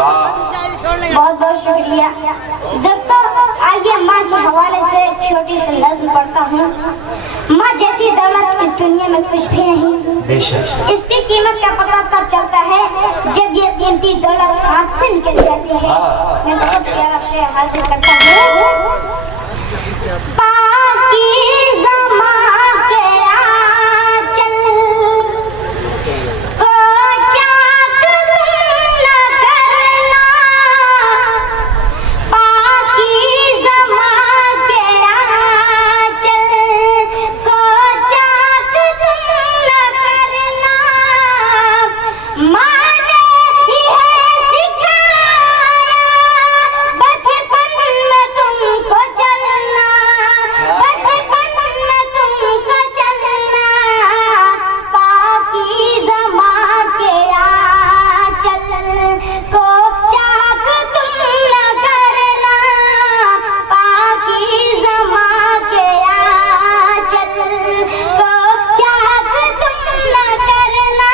बहुत बहुत शुक्रिया दोस्तों। आइए माँ के हवाले से एक छोटी सी नज़्म पढ़ता हूँ। माँ जैसी दौलत इस दुनिया में कुछ भी नहीं। इसकी कीमत का पता तब चलता है जब ये कीमती दौलत हाथ से निकल जाती है। मैं बहुत प्यारा शेर हाजिर करता हूँ। पाकीज़ा माँ के आंचल को चाक तुम न करना। पाकीज़ा माँ के आंचल को चाक तुम न करना। माँ ने ही है सिखाया बचपन में तुमको चलना। बचपन में तुमको चलना। पाकीज़ा माँ के आंचल को चाक तुम न करना। पाकीज़ा माँ के आंचल को चाक तुम न करना।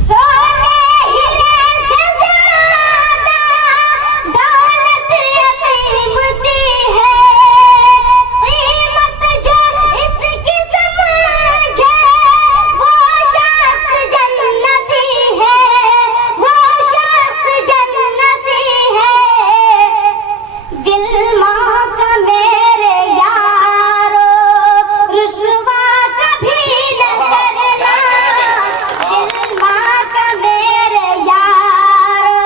सोने हीरे से ज़्यादा दौलत कीमती है। कीमत जो इसकी समझे वो शख्स जन्नती है। वो शख्स जन्नती है। दिल माँ का मेरे यारो रुसवा कभी न करना। दिल माँ का मेरे यारो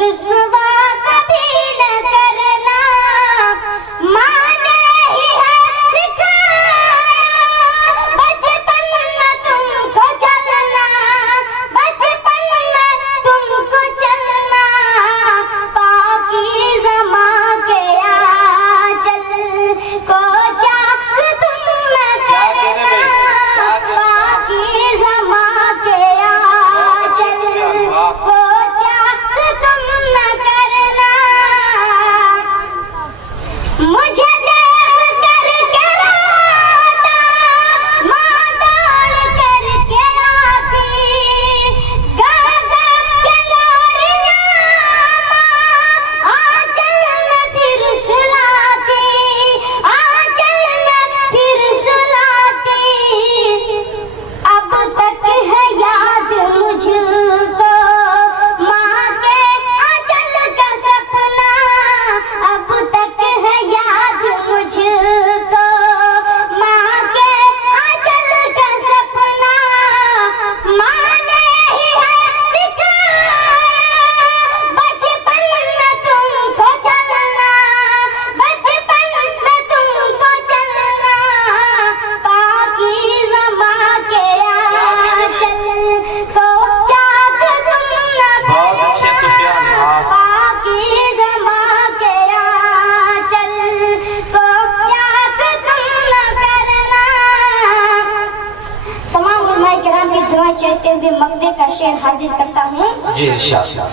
रुसवा कभी न करना। माँ ने ही है सिखाया बचपन में तुमको चलना। बचपन में तुमको चलना। पाकीज़ा माँ के आंचल को चाक तुम न करना। पाकीज़ा माँ के आंचल को चाक तुम न करना। मुझे देख करके रोता माँ दौड़ करके आती। गगन के लोरियाँ माँ आंचल में फिर सुलाती। आंचल में फिर सुलाती। अब तक है याद मुझको माँ के आंचल का सपना। अब तक है याद मुझको माँ के आंचल का सपना। माँ ने ही है सिखाया बचपन में तुमको चलना। बचपन में तुमको चलना। पाकीज़ा माँ के आंचल को चाक तुम न करना। पाकीज़ा माँ के आंचल को चाक तुम न करना। तमाम उलमाए किराम की दुआ चाहते हुए मक्ते का शेर हाजिर करता हूँ। जी इंशाअल्लाह।